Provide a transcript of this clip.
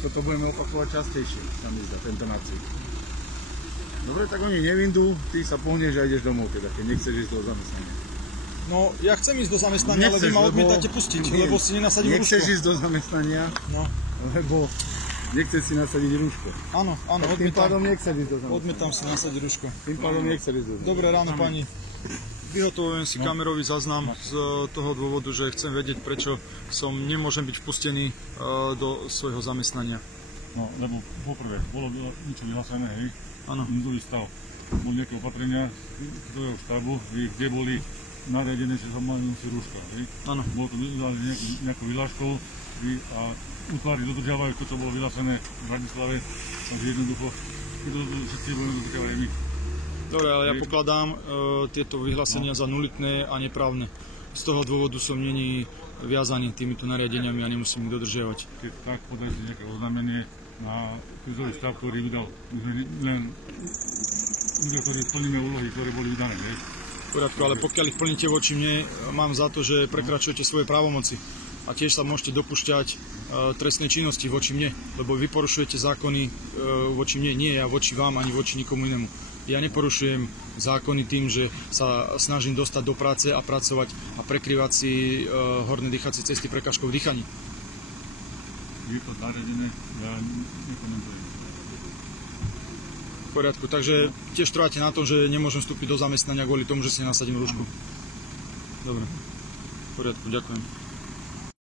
toto budeme opakovať častejšie, sa mi zdá, tento nácvik. Dobre, tak oni nevindú, ty sa pohneš a ideš domov, teda, keď nechceš ísť do zamestnania. No, ja chcem ísť do zamestnania, ale vy ma odmietate pustiť, lebo si nenasadím rúško. Nechceš ísť do zamestnania, no. Lebo nechceš si nasadiť rúško. Áno, tak tým pádom nechceš ísť do zamestnania. Odmietam si nasadiť rúško. Tým pádom nechceš ísť do zamestnania. Dobré ráno, pani. Vyhotovujem si kamerový záznam z toho dôvodu, že chcem vedieť, prečo nemôžem byť vpustený do svojho zamestnania. No, lebo poprvé, bolo niečo vyhlásené, hej? Áno. Núdzový stav. Boli nejaké opatrenia toho štábu, kde boli nariadené, že sa majú nosiť rúška, hej? Áno. Bolo to nejakou vyhláškou a útvary dodržiavajú to, čo bolo vyhlásené v Bratislave, takže jednoducho, všetci budeme dodržiavať my. Dobre, ale ja pokladám tieto vyhlásenia za nulitné a neprávne. Z toho dôvodu som není viazaný týmito nariadeniami a nemusím ich dodržiavať. Keď tak podajte nejaké oznámenie na krízový štáb, ktorý vydal len ľudia, ktorí splníme úlohy, ktoré boli vydané. Ne? V poriadku, ale pokiaľ ich plníte voči mne, mám za to, že prekračujete svoje právomoci. A tiež sa môžete dopúšťať trestnej činnosti voči mne, lebo vy porušujete zákony voči mne, nie ja voči vám ani voči nikomu inému. Ja neporušujem zákony tým, že sa snažím dostať do práce a pracovať a prekrývať si horné dýchacie cesty prekážkou v dýchaní. Je to nariadené, ja nekomentujem. V poriadku, takže tiež trváte na tom, že nemôžem vstúpiť do zamestnania kvôli tomu, že si nasadím rúšku. Dobre, v poriadku, ďakujem.